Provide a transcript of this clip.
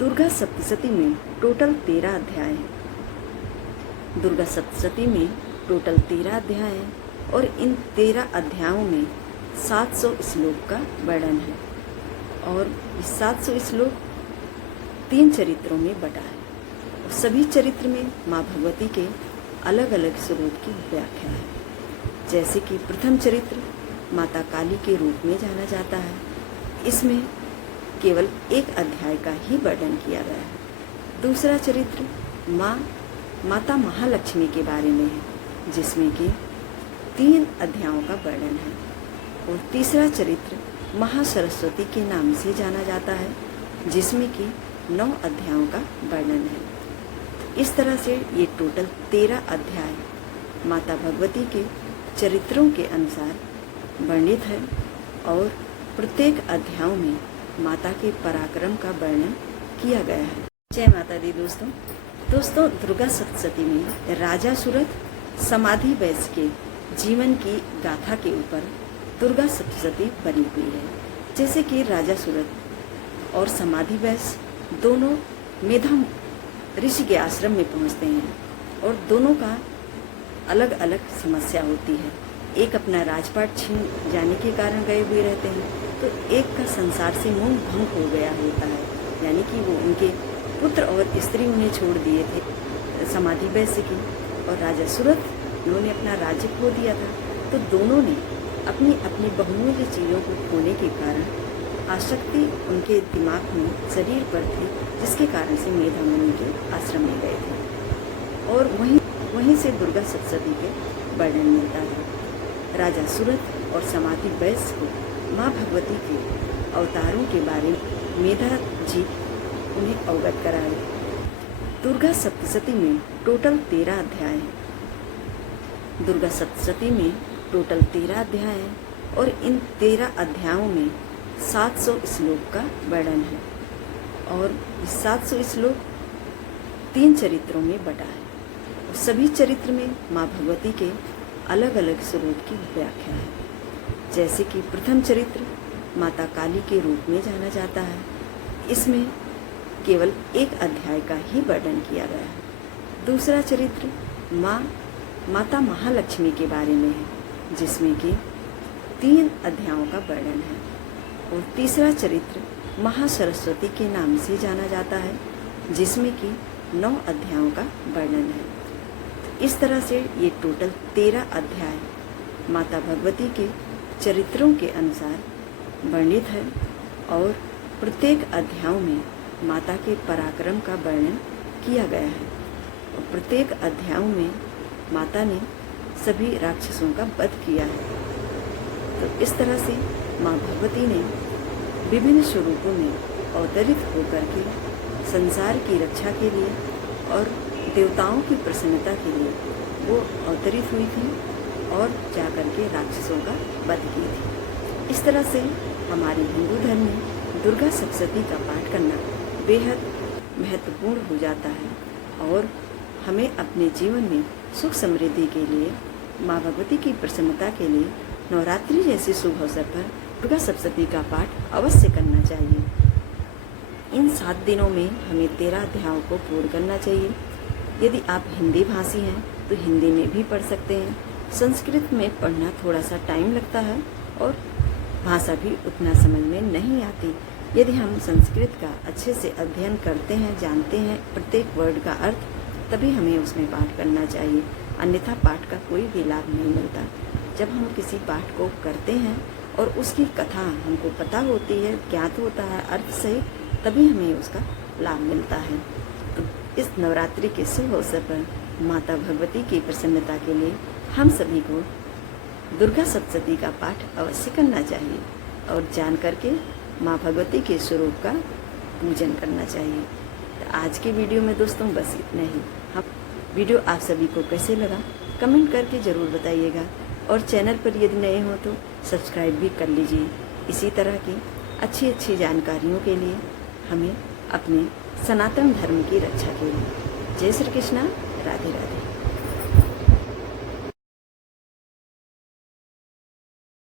दुर्गा सप्तशती में टोटल 13 अध्याय हैं। दुर्गा सप्तशती में टोटल 13 अध्याय हैं और इन 13 अध्यायों में 700 श्लोक का वर्णन है और इस 700 श्लोक 3 चरित्रों में बटा है और सभी चरित्र में माँ भगवती के अलग अलग स्वरूप की व्याख्या है। जैसे कि प्रथम चरित्र माता काली के रूप में जाना जाता है, इसमें केवल एक अध्याय का ही वर्णन किया गया है। दूसरा चरित्र माता महालक्ष्मी के बारे में है, जिसमें कि 3 अध्यायों का वर्णन है और तीसरा चरित्र महासरस्वती के नाम से जाना जाता है, जिसमें कि 9 अध्यायों का वर्णन है। इस तरह से ये टोटल 13 अध्याय माता भगवती के चरित्रों के अनुसार वर्णित है और प्रत्येक अध्यायों में माता के पराक्रम का वर्णन किया गया है। जय माता दी दोस्तों, दुर्गा सप्तशती में राजा सूरत समाधि वैश्य के जीवन की गाथा के ऊपर दुर्गा सप्तशती बनी हुई है। जैसे कि राजा सूरत और समाधि वैश्य दोनों मेधा ऋषि के आश्रम में पहुंचते हैं और दोनों का अलग अलग समस्या होती है। एक अपना राजपाट छीन जाने के कारण गए हुए रहते हैं, तो एक का संसार से मोह भंग हो गया होता है, यानी कि वो उनके पुत्र और स्त्री उन्हें छोड़ दिए थे समाधि वैश्य की, और राजा सूरत उन्होंने अपना राज्य खो दिया था। तो दोनों ने अपनी अपनी बहुमूल्य चीज़ों को खोने के कारण आसक्ति उनके दिमाग में शरीर पर थी, जिसके कारण से मेधा मुनि के आश्रम में गए थे और वहीं से दुर्गा सप्तशती के वर्णन मिलता है। राजा सूरत और समाधि वैश्य को माँ भगवती के अवतारों के बारे में मेधा जी उन्हें अवगत कराए। दुर्गा सप्तशती में टोटल 13 अध्याय हैं। दुर्गा सप्तशती में टोटल 13 अध्याय हैं और इन 13 अध्यायों में 700 श्लोक का वर्णन है और इस 700 श्लोक 3 चरित्रों में बटा है और सभी चरित्र में माँ भगवती के अलग अलग स्वरूप की व्याख्या है। जैसे कि प्रथम चरित्र माता काली के रूप में जाना जाता है, इसमें केवल एक अध्याय का ही वर्णन किया गया है। दूसरा चरित्र माता महालक्ष्मी के बारे में है, जिसमें कि 3 अध्यायों का वर्णन है और तीसरा चरित्र महासरस्वती के नाम से जाना जाता है, जिसमें कि 9 अध्यायों का वर्णन है। इस तरह से ये टोटल 13 अध्याय माता भगवती के चरित्रों के अनुसार वर्णित है और प्रत्येक अध्यायों में माता के पराक्रम का वर्णन किया गया है और प्रत्येक अध्यायों में माता ने सभी राक्षसों का वध किया है। तो इस तरह से माँ भगवती ने विभिन्न स्वरूपों में अवतरित होकर के संसार की रक्षा के लिए और देवताओं की प्रसन्नता के लिए वो अवतरित हुई थी और जाकर के राक्षसों का वध की थी। इस तरह से हमारे हिंदू धर्म में दुर्गा सप्तशती का पाठ करना बेहद महत्वपूर्ण हो जाता है और हमें अपने जीवन में सुख समृद्धि के लिए माँ भगवती की प्रसन्नता के लिए नवरात्रि जैसे शुभ अवसर पर दुर्गा सप्तशती का पाठ अवश्य करना चाहिए। इन 7 दिनों में हमें 13 अध्यायों को पूर्ण करना चाहिए। यदि आप हिंदी भाषी हैं तो हिंदी में भी पढ़ सकते हैं। संस्कृत में पढ़ना थोड़ा सा टाइम लगता है और भाषा भी उतना समझ में नहीं आती। यदि हम संस्कृत का अच्छे से अध्ययन करते हैं, जानते हैं प्रत्येक वर्ड का अर्थ, तभी हमें उसमें पाठ करना चाहिए, अन्यथा पाठ का कोई भी लाभ नहीं मिलता। जब हम किसी पाठ को करते हैं और उसकी कथा हमको पता होती है, ज्ञात होता है अर्थ सहित, तभी हमें उसका लाभ मिलता है। तो इस नवरात्रि के शुभ अवसर पर माता भगवती की प्रसन्नता के लिए हम सभी को दुर्गा सप्तशती का पाठ अवश्य करना चाहिए और जान करके माँ भगवती के स्वरूप का पूजन करना चाहिए। तो आज के वीडियो में दोस्तों बस इतना ही। हम वीडियो आप सभी को कैसे लगा कमेंट करके ज़रूर बताइएगा और चैनल पर यदि नए हो तो सब्सक्राइब भी कर लीजिए। इसी तरह की अच्छी जानकारियों के लिए हमें अपने सनातन धर्म की रक्षा के लिए। जय श्री कृष्णा, राधे राधे।